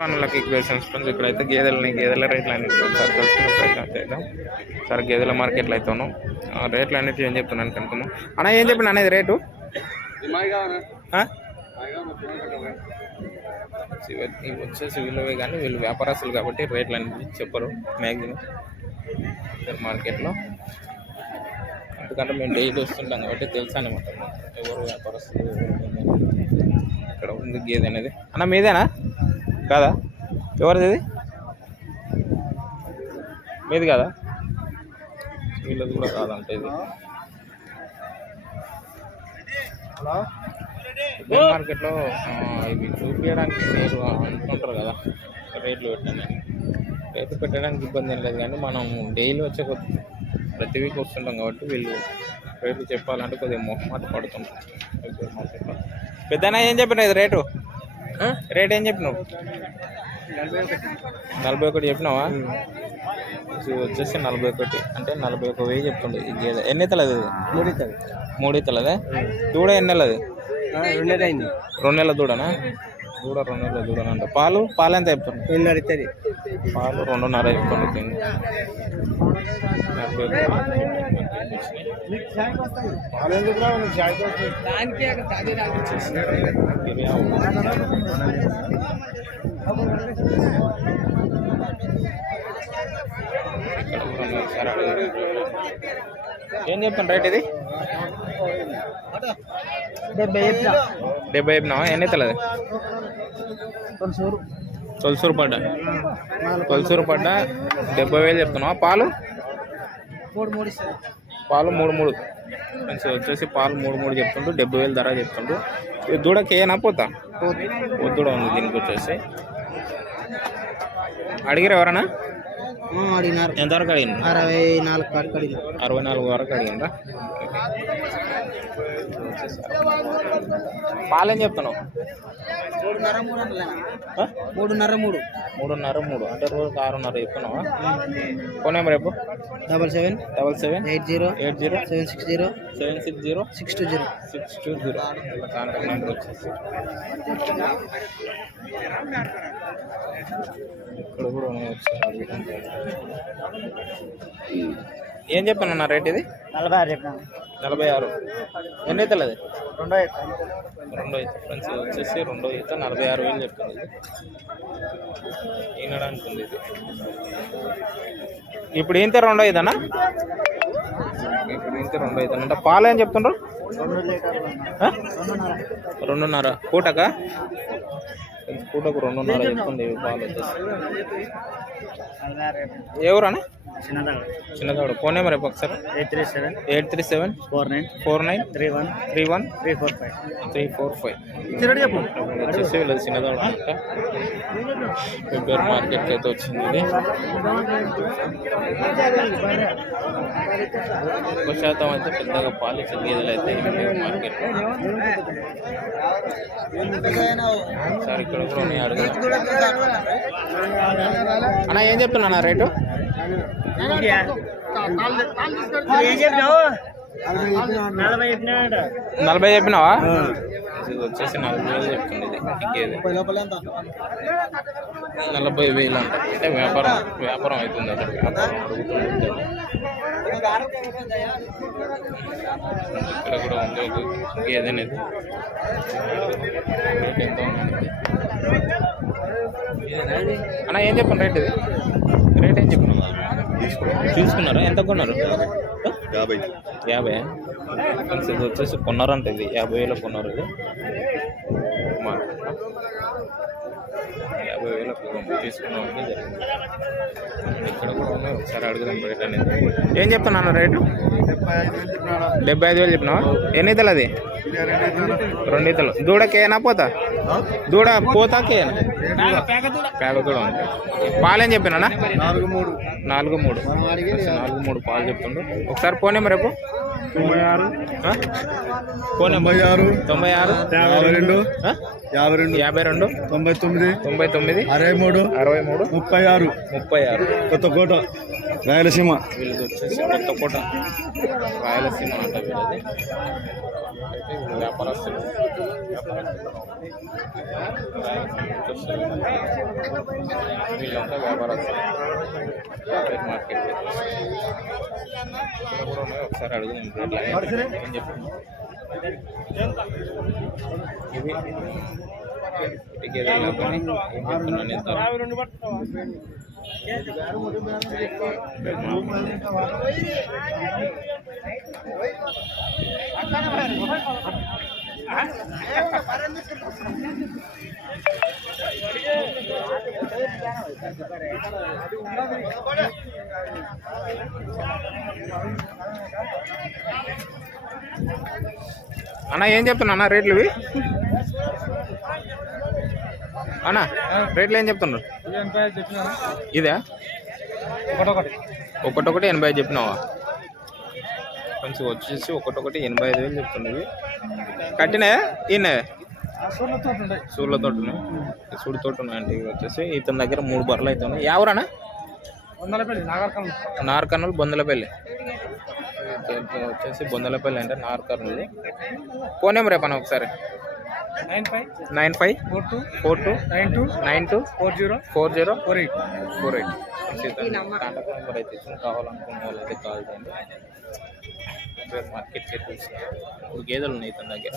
పనులకి equations friends ఇక్కడైతే గేదెలని గేదెల రేట్లు అన్నిటి ఒకసారి తెలుసుకునే ప్రయత్నం చేద్దాం. సార్ గేదెల మార్కెట్లో అయితేను రేట్లు అన్నిటి ఏం చెప్తున్నాను కనుక్కుందాం అన్న ఏం చెప్పిన అనేది రేటు? ఇవి- వచ్చేసి వీళ్ళవే కానీ వీళ్ళు వ్యాపారస్తులు కాబట్టి రేట్లు అనేది చెప్పరు మ్యాక్సిమం. మార్కెట్లో. ఎందుకంటే మేము డైలీ వస్తుంటాం కాబట్టి తెలుసు అనమాట ఎవరు వ్యాపారస్తులు ఇక్కడ ఉంది గేదె అనేది. అన్న మీదేనా? కాదా? ఎవరిది ఇది? మీది కాదా? వీళ్ళది కూడా కాదంట ఇది. సూపర్ మార్కెట్లో ఇవి చూపించడానికి మీరు అనుకుంటారు కదా రేట్లు పెట్టండి. రేట్లు పెట్టడానికి ఇబ్బంది ఏం లేదు కానీ మనం డైలీ వచ్చే కొద్ది ప్రతి వీక్ వస్తుంటాం కాబట్టి వీళ్ళు రేట్లు చెప్పాలంటే కొద్దిగా మొహమాట పడుతుంటాం పెద్దనా ఏం చెప్పిన ఇది రేటు? రేట్ ఏం చెప్పినావు? నలభై ఒకటి చెప్పినావా? వచ్చేసి నలభై ఒకటి. అంటే నలభై ఒక వెయ్యి చెప్తుండే. ఈ గేదె ఎన్ని ఇతలది ఇది? మూడు ఇస్తుంది మూడు ఇతలదే దూడ ఎన్ని నెలది? రెండు నెలల దూడనా? దూడ రెండు నెలల దూడనా అంట. పాలు? పాలు ఎంత చెప్తుంది రెండున్నర ఇస్తుంది పాలు రెండున్నర చెప్తుంది ఏం చెప్తాను రేట్ ఇది? డెబ్బై డెబ్బై చెప్పినావా ఎన్ని తెలది సూరు తొలసూరు పడ్డ? తొలసూరు పడ్డ? డెబ్బై వేలు చెప్తున్నావా? పాలు? మూడు మూడు పాలు మూడు మూడు. మంచి వచ్చేసి పాలు మూడు మూడు చెప్తుండు డెబ్బై వేలు ధర చెప్తుండు ఇది దూడకి ఏనా పోతా? ఒద్దుడ ఉంది దీనికి వచ్చేసి. అడిగిరు ఎవరన్నా? అడిగినారు. ఎంతవరకు అడిగింది అరవై నాలుగు అడిగినారు. అరవై నాలుగు వరకు అడిగిందా పాలు ఏం చెప్తున్నావు? మూడున్నర మూడు? మూడున్నర మూడు. అంటే రోజుకి ఆరున్నర చెప్తున్నావా? ఫోన్ నెంబర్ రేపు double seven double seven eight zero eight zero seven six zero seven six zero six two zero. Six two zero. Contact number వచ్చేసి. ఇక్కడ కూడా ఉన్నాయి. ఏం చెప్పాను నా రేట్ ఇది? నలభై ఆరు చెప్పిన. నలభై ఆరు. ఎన్ని అవుతుంది అది? రెండో రెండో ఈత. ఫ్రెండ్స్ ఇది వచ్చేసి రెండో ఈత నలభై ఆరు వేలు చెప్తుంది ఇది. ఈనడానికి ఉంది ఇది. ఇప్పుడు ఇంత రెండో ఈతనా? ఇప్పుడు ఇంత రెండో ఈత అంటే పాలు ఏం చెప్తుండ్రు? రెండున్నర. పూటక? పూటకు రెండున్నర చెప్తుంది పాలు వచ్చేసి. ఎవరన్నా చిన్నదాడు చిన్నదాడు ఫోన్ నెంబర్ ఒకసారి. Eight three seven eight three seven four nine four nine three one three one three four five. Three four five. వచ్చేసి వీళ్ళది చిన్నదాడు ఫిబ్రవరి మార్కెట్కి అయితే వచ్చింది ఇది. ఎక్కువ శాతం అయితే పెద్దగా పాలు గేదెలు అయితే మార్కెట్లో సార్ ఇక్కడ కూడా ఉన్నాయి అడుగుదాం అన్న ఏం చెప్తున్నా రేటు? నలభై చెప్పినావా? వచ్చేసి నలభై వేలు చెప్తుంది నలభై వేలు అంట. అంటే వ్యాపారం వ్యాపారం అవుతుంది అక్కడ వ్యాపారం ఇక్కడ కూడా ఉంది. ఒక ఎంత అన్న ఏం చెప్పండి రేట్ ఇది? రేట్ ఏం ఎంత కొన్నారు? యాభై. యాభై. ఇది వచ్చేసి కొన్నారంట ఇది. యాభై వేలు కొన్నారు ఇది మార్కెట్లో యాభై వేలకు తీసుకున్నాం. అంటే జరిగింది. ఇక్కడ కూడా ఉన్నాయి. ఒకసారి అడుగుదాం రేట్ అనేది ఏం చెప్తున్నాను రేటు? డెబ్బై ఐదు వేలు చెప్పినావా? ఎన్ని ఇతలు అది? రెండు ఇతలు దూడకేనా పోతా? దూడ పోతాకే పేద దూడ ఉంది పాలేం చెప్పినా నాలుగు మూడు. నాలుగు మూడు. నాలుగు. మూడు పాలు చెప్తుండు. ఒకసారి ఫోన్ నెంబర్ రేపు తొంభై ఆరు? ఫోన్ తొంభై ఆరు? తొంభై ఆరు? యాభై రెండు? యాభై రెండు? యాభై రెండు? తొంభై తొమ్మిది? తొంభై తొమ్మిది? అరవై మూడు? అరవై మూడు? ముప్పై ఆరు? ముప్పై ఆరు. కొత్త కోట? రాయలసీమ. వీళ్ళది వచ్చేసి కొత్త కోట రాయలసీమ అంట వీళ్ళది. అయితే వీళ్ళు వ్యాపారస్తులు. వీళ్ళంతా వ్యాపారస్తులు. మార్కెట్ ఒకసారి అడుగుదాం. రేట్లు ఏం చెప్పండి ఇవి. టికెట్ కానీ ఏం చెప్తున్నాను ఎంత అన్న ఏం చెప్తున్నా అన్న? రేట్లు ఇవి? అన్న రేట్లు ఏం చెప్తున్నారు ఇదే? ఒకటొకటి. ఒకటొకటి ఎనభై ఐదు చెప్పినావా? కొంచెం వచ్చేసి ఒకటొకటి ఎనభై ఐదు వేలు చెప్తున్నది. కట్టినా ఈయన సూళ్ళతో సూడితో ఉన్నాయండి ఇవి వచ్చేసి ఇతని దగ్గర మూడు బర్రెలు అయితే ఉన్నాయి. ఎవరన్నా? నార్కర్నూలు బొందలపల్లి. వచ్చేసి బొందలపల్లి అంటే నార్కర్నూలు ఫోన్ నెంబర్ రేపన్న ఒకసారి? Nine five nine five four two four two nine two nine two four zero four zero four eight four eight contact number అయితే ఇచ్చిన కావాలనుకున్న వాళ్ళు అయితే కాల్ చేయండి. రేపు మార్కెట్ చేసి ఇప్పుడు గేదెలు ఉన్నాయి తన దగ్గర.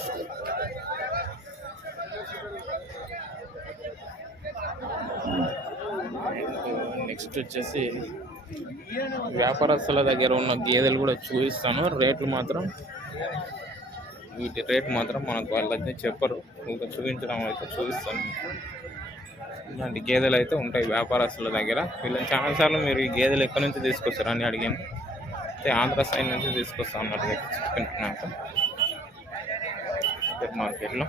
నెక్స్ట్ వచ్చేసి వ్యాపారస్తుల దగ్గర ఉన్న గేదెలు కూడా చూపిస్తాను. రేట్లు మాత్రం వీటి రేట్ మాత్రం మనకు వాళ్ళైతే చెప్పరు. ఇంకా చూపించడం అయితే చూపిస్తాను ఇలాంటి గేదెలు అయితే ఉంటాయి వ్యాపారస్తుల దగ్గర. వీళ్ళని చాలాసార్లు మీరు ఈ గేదెలు ఎక్కడి నుంచి తీసుకొస్తారు అని అడిగాను. అయితే ఆంధ్ర సైడ్ నుంచి తీసుకొస్తా అన్నట్టు చెప్పి నాకు సూపర్ మార్కెట్లో.